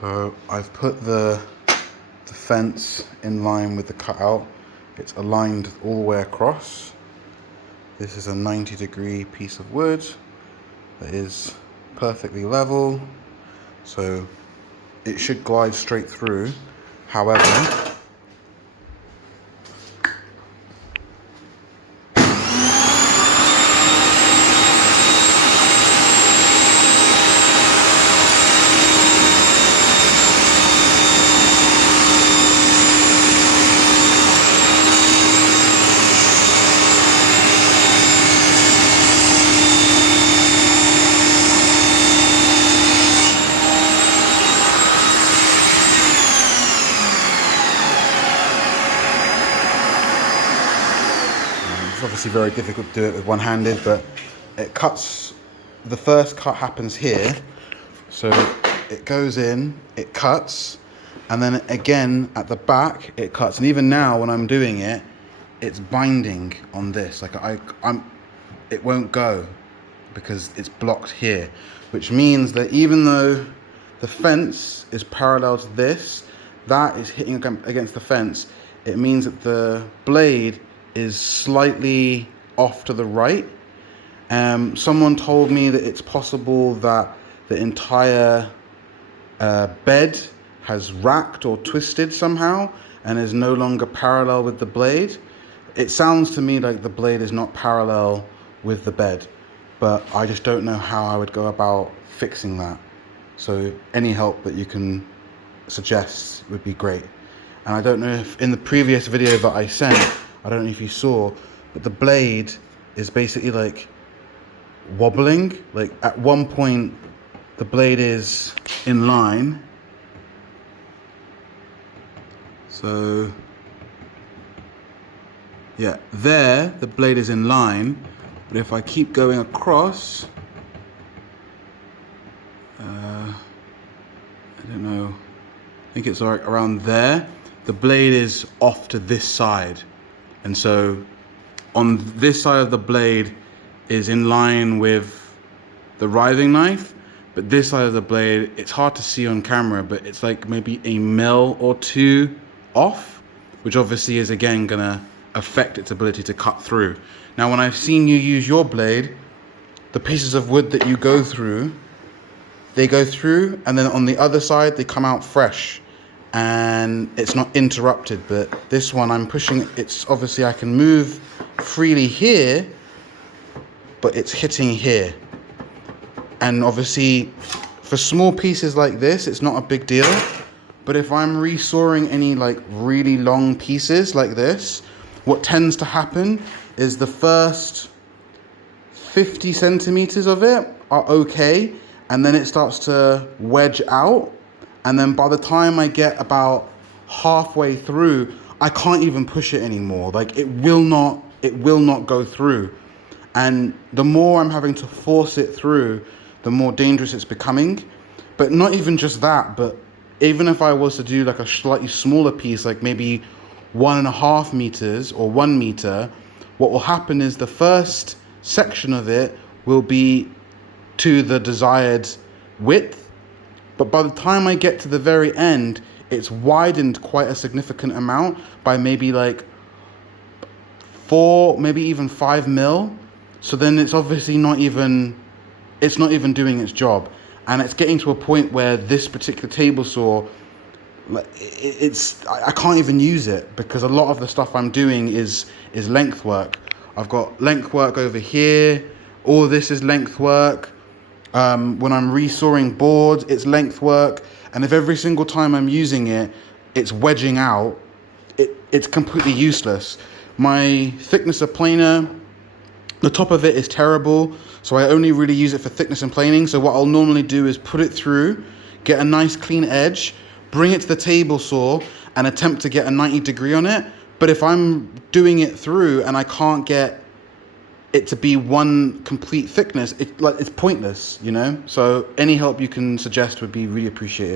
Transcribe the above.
So I've put the fence in line with the cutout. It's aligned all the way across. This is a 90-degree piece of wood that is perfectly level, so it should glide straight through. However, it's obviously very difficult to do it with one-handed, but it cuts. The first cut happens here, so it goes in, it cuts, and then again at the back it cuts. And even now when I'm doing it, it's binding on this. Like it won't go because it's blocked here, which means that even though the fence is parallel to this, that is hitting against the fence. It means that the blade is slightly off to the right. Someone told me that it's possible that the entire bed has racked or twisted somehow and is no longer parallel with the blade. It sounds to me like the blade is not parallel with the bed, but I just don't know how I would go about fixing that. So any help that you can suggest would be great. And I don't know if in the previous video that I sent, I don't know if you saw, but the blade is basically like wobbling. Like at one point the blade is in line, so yeah, there the blade is in line, but if I keep going across, I don't know, I think it's like around there, the blade is off to this side. And so on this side of the blade is in line with the riving knife, but this side of the blade, it's hard to see on camera, but it's like maybe a mil or two off, which obviously is again gonna affect its ability to cut through. Now, when I've seen you use your blade, the pieces of wood that you go through, they go through, and then on the other side, they come out fresh. And it's not interrupted, but this one I'm pushing, it's obviously I can move freely here, but it's hitting here. And obviously for small pieces like this, it's not a big deal, but if I'm resawing any like really long pieces like this, what tends to happen is the first 50 centimeters of it are okay, and then it starts to wedge out. And then by the time I get about halfway through, I can't even push it anymore. Like it will not go through. And the more I'm having to force it through, the more dangerous it's becoming. But not even just that, but even if I was to do like a slightly smaller piece, like maybe 1.5 meters or 1 meter, what will happen is the first section of it will be to the desired width. But by the time I get to the very end, it's widened quite a significant amount by maybe like 4, maybe even 5 mil. So then it's obviously not even doing its job. And it's getting to a point where this particular table saw, I can't even use it because a lot of the stuff I'm doing is length work. I've got length work over here. All this is length work. When I'm resawing boards, it's length work, and if every single time I'm using it, it's wedging out, it's completely useless. My thickness of planer, the top of it is terrible, so I only really use it for thickness and planing. So what I'll normally do is put it through, get a nice clean edge, bring it to the table saw, and attempt to get a 90-degree on it. But if I'm doing it through and I can't get it to be one complete thickness, it's pointless, you know? So any help you can suggest would be really appreciated.